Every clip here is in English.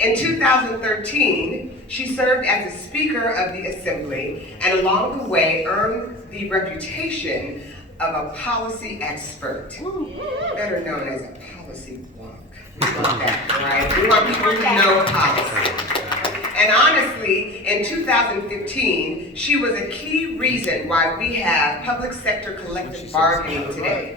In 2013, she served as the Speaker of the Assembly and along the way earned the reputation of a policy expert, better known as a policy wonk. We want that, right? We want people who know policy. And honestly, in 2015, she was a key reason why we have public sector collective bargaining today.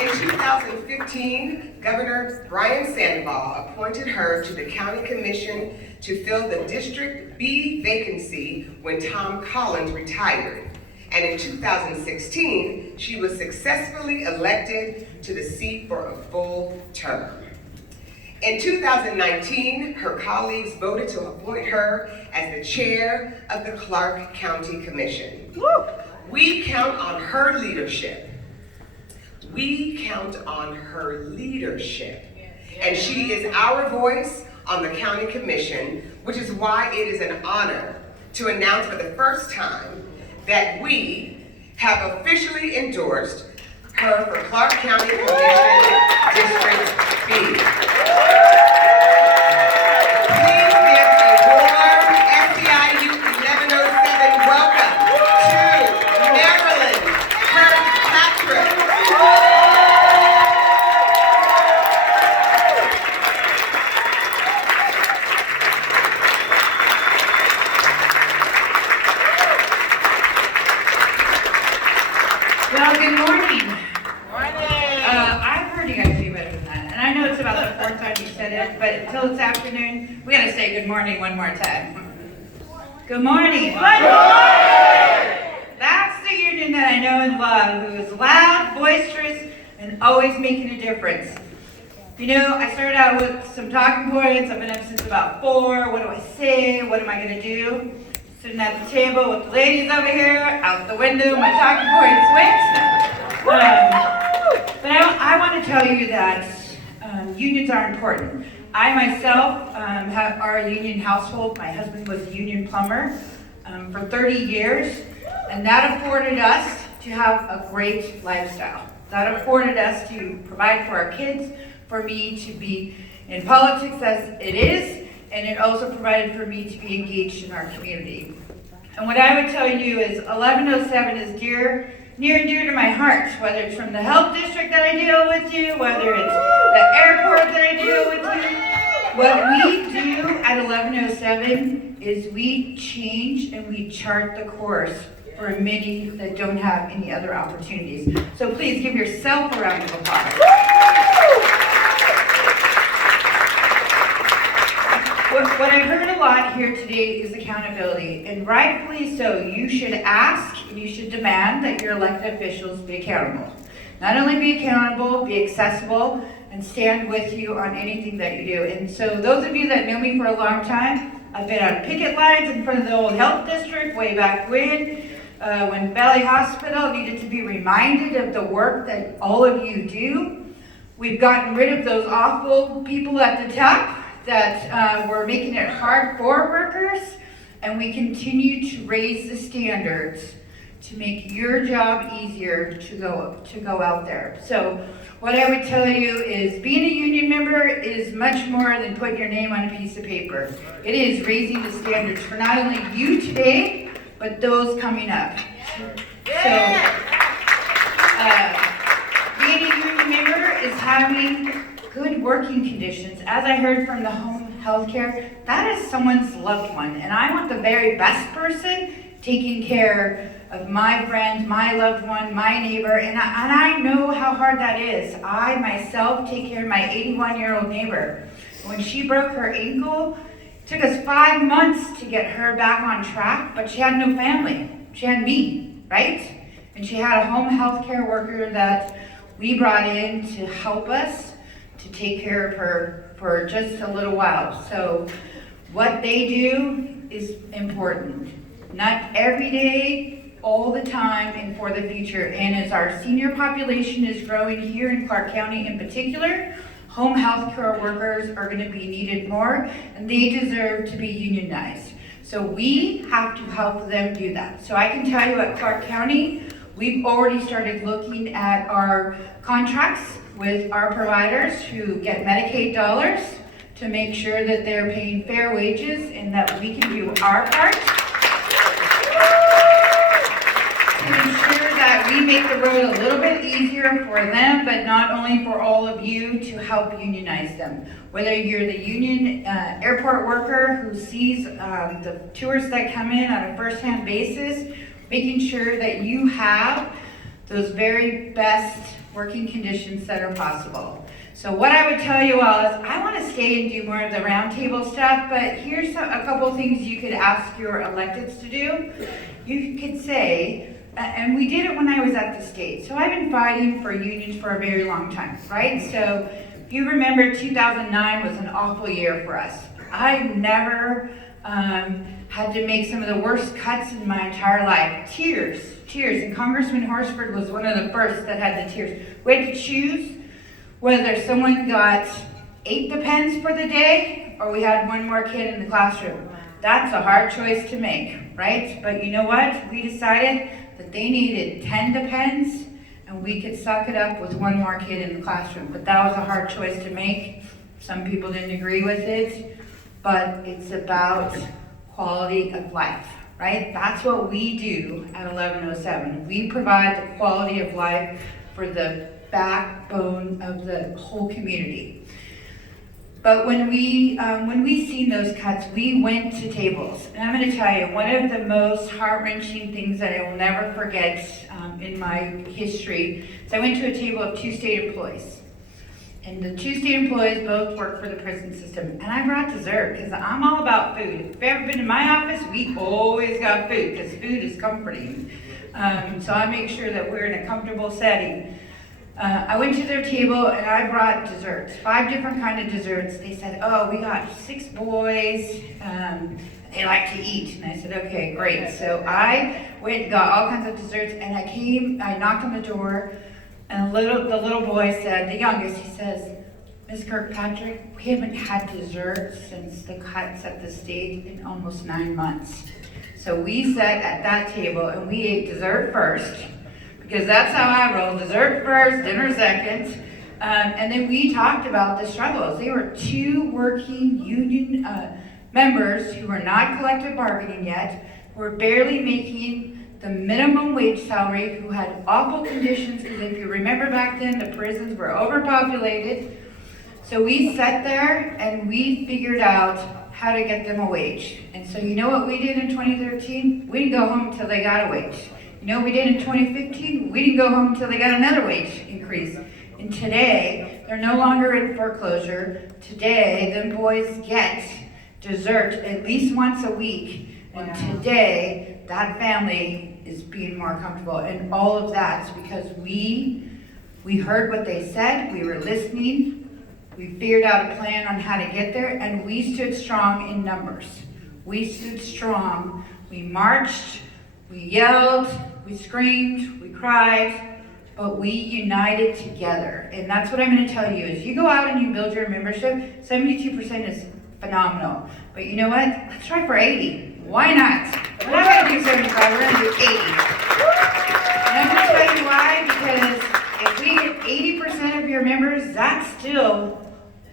In 2015, Governor Brian Sandoval appointed her to the County Commission to fill the District B vacancy when Tom Collins retired. And in 2016, she was successfully elected to the seat for a full term. In 2019, her colleagues voted to appoint her as the chair of the Clark County Commission. We count on her leadership. We count on her leadership. And she is our voice on the County Commission, which is why it is an honor to announce for the first time that we have officially endorsed her for Clark County Commission District B. Please give a warm SEIU 1107 welcome to Marilyn Kirkpatrick. Well, good morning. I've heard you guys do better than that. And I know it's about the fourth time you said it, but until this afternoon, we gotta say good morning one more time. Good morning. Good morning! That's the union that I know and love, who is loud, boisterous, and always making a difference. You know, I started out with some talking points. I've been up since about 4. What do I say? What am I gonna do? Sitting at the table with the ladies over here, out the window, my talking points went. But I want to tell you that unions are important. I myself are a union household. My husband was a union plumber for 30 years, and that afforded us to have a great lifestyle. That afforded us to provide for our kids, for me to be in politics as it is, and it also provided for me to be engaged in our community. And what I would tell you is 1107 is near and dear to my heart, whether it's from the health district that I deal with you, whether it's the airport that I deal with you. What we do at 1107 is we change and we chart the course for many that don't have any other opportunities. So please give yourself a round of applause. What I heard a lot here today is accountability, and rightfully so. You should ask and you should demand that your elected officials be accountable. Not only be accountable, be accessible, and stand with you on anything that you do. And so those of you that know me for a long time, I've been on picket lines in front of the old health district way back when Valley Hospital needed to be reminded of the work that all of you do. We've gotten rid of those awful people at the top that were making it hard for workers, and we continue to raise the standards to make your job easier to go out there. So what I would tell you is being a union member is much more than putting your name on a piece of paper. It is raising the standards for not only you today, but those coming up. So being a union member is having good working conditions. As I heard from the home health care, that is someone's loved one. And I want the very best person taking care of my friend, my loved one, my neighbor. And I know how hard that is. I myself take care of my 81-year-old neighbor. When she broke her ankle, it took us 5 months to get her back on track, but she had no family. She had me, right? And she had a home health care worker that we brought in to help us to take care of her for just a little while. So what they do is important. Not every day, all the time, and for the future. And as our senior population is growing here in Clark County in particular, home health care workers are going to be needed more, and they deserve to be unionized. So we have to help them do that. So I can tell you at Clark County, we've already started looking at our contracts with our providers who get Medicaid dollars to make sure that they're paying fair wages and that we can do our part to ensure that we make the road a little bit easier for them, but not only for all of you to help unionize them. Whether you're the union airport worker who sees the tourists that come in on a first-hand basis, making sure that you have those very best working conditions that are possible. So what I would tell you all is I want to stay and do more of the roundtable stuff, but here's a couple things you could ask your electeds to do. You could say, and we did it when I was at the state, so I've been fighting for unions for a very long time, right? So if you remember, 2009 was an awful year for us. I never had to make some of the worst cuts in my entire life. Tears, and Congressman Horsford was one of the first that had the tears. We had to choose whether someone got 8 depends for the day or we had one more kid in the classroom. That's a hard choice to make, right? But you know what? We decided that they needed 10 depends and we could suck it up with one more kid in the classroom. But that was a hard choice to make. Some people didn't agree with it, but it's about quality of life, right? That's what we do at 1107. We provide the quality of life for the backbone of the whole community. But when we seen those cuts, we went to tables. And I'm going to tell you, one of the most heart-wrenching things that I will never forget in my history is I went to a table of 2 state employees. And the 2 state employees both work for the prison system. And I brought dessert because I'm all about food. If you've ever been to my office, we always got food because food is comforting. So I make sure that we're in a comfortable setting. I went to their table and I brought desserts, 5 different kind of desserts. They said, oh, we got 6 boys, they like to eat. And I said, okay, great. So I went and got all kinds of desserts and I knocked on the door and the little boy said, the youngest, he says, Ms. Kirkpatrick, we haven't had dessert since the cuts at the state in almost 9 months. So we sat at that table and we ate dessert first, because that's how I roll, dessert first, dinner second. And then we talked about the struggles. They were 2 working union members who were not collective bargaining yet, who were barely making the minimum wage salary, who had awful conditions, because if you remember back then, the prisons were overpopulated. So we sat there and we figured out how to get them a wage. And so you know what we did in 2013? We didn't go home until they got a wage. You know what we did in 2015? We didn't go home until they got another wage increase. And today, they're no longer in foreclosure. Today, them boys get dessert at least once a week. And today, that family is being more comfortable. And all of that's because we heard what they said, we were listening, we figured out a plan on how to get there, and we stood strong in numbers. We stood strong, we marched, we yelled, we screamed, we cried, but we united together. And that's what I'm going to tell you is you go out and you build your membership, 72% is phenomenal. But you know what? Let's try for 80. Why not? We're not going to do 75, we're going to do 80. And I'm going to tell you why, because if we get 80% of your members, that's still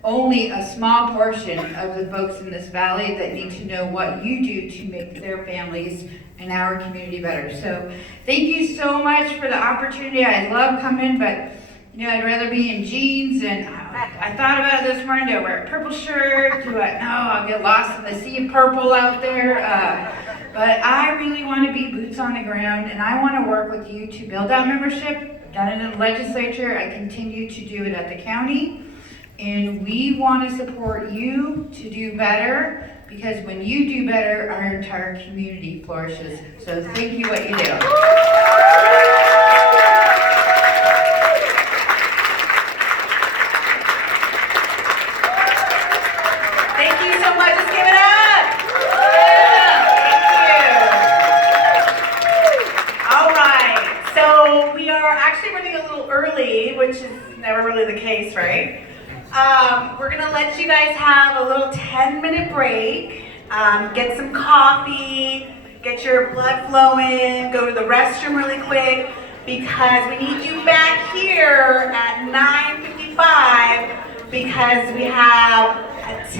only a small portion of the folks in this valley that need to know what you do to make their families and our community better. So thank you so much for the opportunity. I love coming, but you know, I'd rather be in jeans, and I thought about it this morning. Do I wear a purple shirt? No, I'll get lost in the sea of purple out there. But I really want to be boots on the ground, and I want to work with you to build out membership. I've done it in the legislature. I continue to do it at the county. And we want to support you to do better, because when you do better, our entire community flourishes. So thank you what you do. Thank you so much. Let's give it up. Thank you. All right. So we are actually running a little early, which is never really the case, right? We're gonna let you guys have a little 10-minute break, get some coffee, get your blood flowing, go to the restroom really quick, because we need you back here at 9:55. 9:45 because we have a